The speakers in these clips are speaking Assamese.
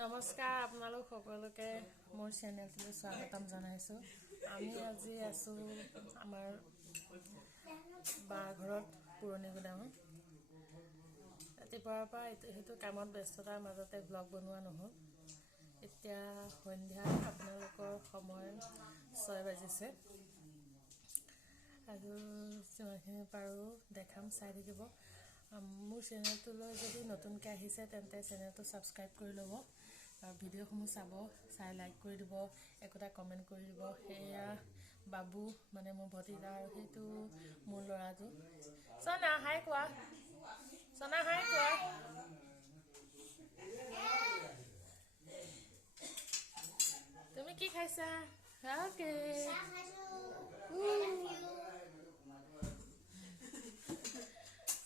নমস্কাৰ আপোনালোক সকলোকে মোৰ চেনেলটোলৈ স্বাগতম জনাইছোঁ। আমি আজি আছোঁ আমাৰ বাঘৰত পুৰণি গোদামত। ৰাতিপুৱাৰ পৰা সেইটো কামত ব্যস্ততাৰ মাজতে ব্লগ বনোৱা নহ'ল। এতিয়া সন্ধ্যা আপোনালোকৰ সময় 6 বাজিছে আৰু যিমানখিনি পাৰোঁ দেখাম, চাই থাকিব। মোৰ চেনেলটোলৈ যদি নতুনকৈ আহিছে তেন্তে চেনেলটো ছাবস্ক্ৰাইব কৰি ল'ব আৰু ভিডিঅ'সমূহ চাই লাইক কৰি দিব, একোটা কমেণ্ট কৰি দিব। সেয়া বাবু মানে মোৰ ভতিজা আৰু সেইটো মোৰ ল'ৰাটো। চনা হাই কোৱা, চনা হাই কোৱা। তুমি কি খাইছা? অ'কে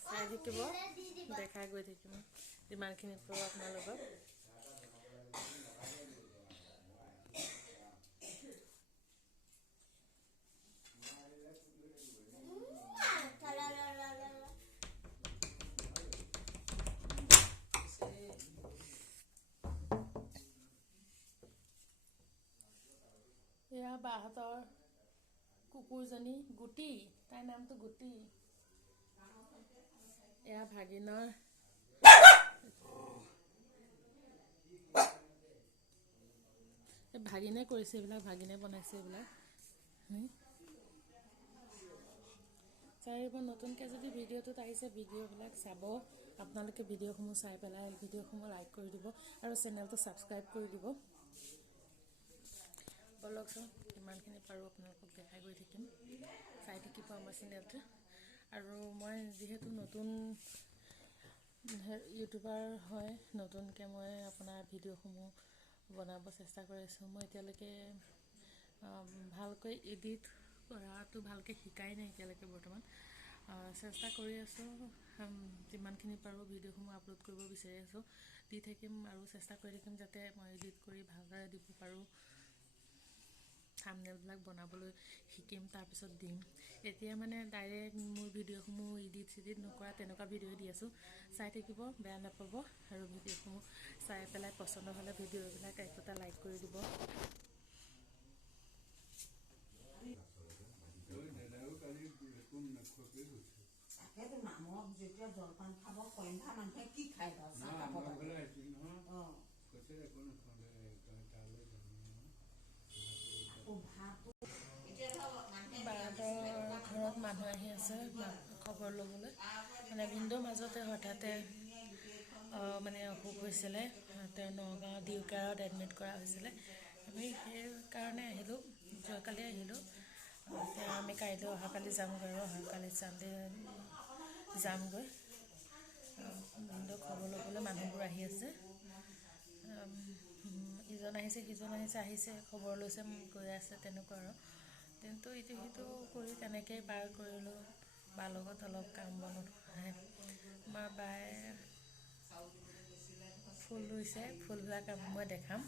চাই থাকিব, দেখাই গৈ থাকিম যিমানখিনি পাৰোঁ আপোনাৰ লগত। এয়া বাহঁতৰ কুকুৰজনী গুটি, তাইৰ নামটো গুটি। এয়া ভাগিনৰ ভাগিনে কৰিছে এইবিলাক, ভাগিনে বনাইছে এইবিলাক। চাৰিবাৰ নতুনকৈ যদি ভিডিঅ'টোত আহিছে ভিডিঅ'বিলাক চাব। আপোনালোকে ভিডিঅ'সমূহ চাই পেলাই ভিডিঅ'সমূহ লাইক কৰি দিব আৰু চেনেলটো ছাবস্ক্ৰাইব কৰি দিব। বলকচোন যিমানখিনি পাৰোঁ আপোনালোকক দেখাই গৈ থাকিম, চাই থাকিব আমাৰ চেনেলটো। আৰু মই যিহেতু নতুন ইউটিউবাৰ হয়, নতুনকৈ মই আপোনাৰ ভিডিঅ'সমূহ বনাব চেষ্টা কৰিছোঁ। মই এতিয়ালৈকে ভালকৈ এডিট কৰাটো ভালকৈ শিকাই নাই এতিয়ালৈকে বৰ্তমান। চেষ্টা কৰি আছোঁ, যিমানখিনি পাৰোঁ ভিডিঅ'সমূহ আপলোড কৰিব বিচাৰি আছোঁ, দি থাকিম আৰু চেষ্টা কৰি থাকিম যাতে মই এডিট কৰি ভালদৰে দিব পাৰোঁ। থাম্বনেইলবিলাক বনাবলৈ শিকিম, তাৰপিছত দিম। এতিয়া মানে ডাইৰেক্ট মোৰ ভিডিঅ'সমূহ এডিট নকৰা তেনেকুৱা ভিডিঅ' দি আছোঁ। চাই থাকিব, বেয়া নাপাব আৰু ভিডিঅ'সমূহ চাই পেলাই পচন্দ হ'লে ভিডিঅ'বিলাক একোটা লাইক কৰি দিব। যেতিয়া জলপান খাব সন্ধ্যা মানুহে কি খাই ঘৰত মানুহ আহি আছে খবৰ ল'বলৈ। মানে ভিনদেউৰ মাজতে হঠাতে মানে অসুখ হৈছিলে, তেওঁ নগাঁও ডিউকাৰত এডমিট কৰা হৈছিলে। আমি সেইকাৰণে আহিলোঁ, যোৱাকালি আহিলোঁ। এতিয়া আমি কাইলৈ অহাকালি যামগৈ আৰু অহাকালি চানডে যামগৈ। ভিনদেউৰ খবৰ ল'বলৈ মানুহবোৰ আহি আছে, ইজন আহিছে সিজন আহিছে খবৰ লৈছে, গৈ আছে তেনেকুৱা আৰু। কিন্তু ইটো সিটো কৰি তেনেকেই পাৰ কৰিলোঁ। বাৰ লগত অলপ কাম বনত আমাৰ বায়ে ফুল ৰুইছে, ফুলবিলাক মই দেখাম।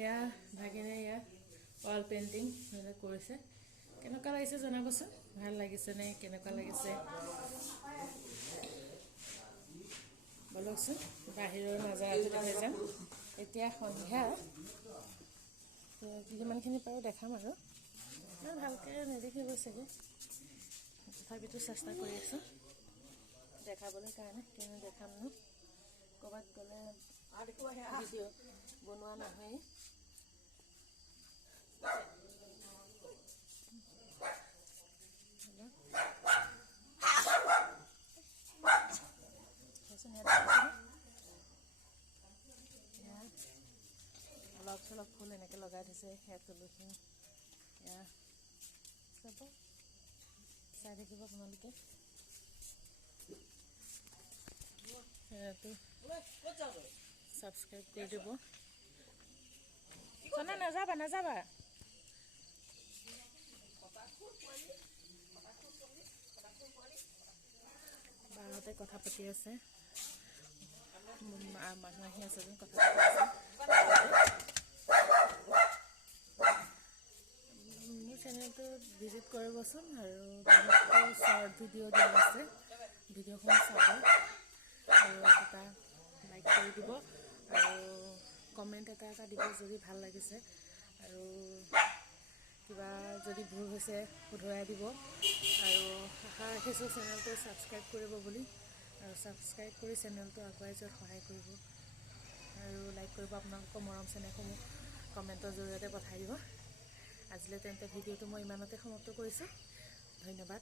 এয়া ভাগিনে এয়া ৱাল পেইণ্টিং কৰিছে। কেনেকুৱা লাগিছে জনাবচোন, ভাল লাগিছেনে কেনেকুৱা লাগিছে? বলকচোন বাহিৰৰ নাজাৰাটো দেখাই যাম। এতিয়া সন্ধ্যা, যিমানখিনি পাৰোঁ দেখাম আৰু। ইমান ভালকৈ নেদেখিব চাগে, তথাপিতো চেষ্টা কৰি আছোঁ দেখাবলৈ কাৰণে। কিনো দেখামনো, ক'ৰবাত গ'লে ভিডিঅ' বনোৱা নহয়েই। অলপ চলপ ফুল এনেকৈ লগাই থৈছে, সেয়া তুলসী। এয়া চাব, চাই থাকিব আপোনালোকে। সেয়াটো ছাবস্ক্ৰাইব কৰি দিব। চনা নাযাবা। বাহঁতে কথা পাতি আছে, মানুহ আহি আছে যেন কথা পাতি আছে। মোৰ চেনেলটোত ভিজিট কৰিবচোন আৰু শ্বৰ্ট ভিডিঅ' দিয়া আছে, ভিডিঅ'খন চাব আৰু এটা লাইক কৰি দিব আৰু কমেণ্ট এটা দিব যদি ভাল লাগিছে আৰু কিবা যদি ভুল হৈছে শুধৰাই দিব আৰু আশা ৰাখিছোঁ চেনেলটো ছাবস্ক্ৰাইব কৰিব বুলি আৰু ছাবস্ক্ৰাইব কৰি চেনেলটো আগুৱাই যোৱাত সহায় কৰিব আৰু লাইক কৰিব আপোনালোকৰ মৰম চেনেহসমূহ কমেণ্টৰ জৰিয়তে পঠাই দিব। আজিলৈ তেন্তে ভিডিঅ'টো মই ইমানতে সমাপ্ত কৰিছোঁ। ধন্যবাদ।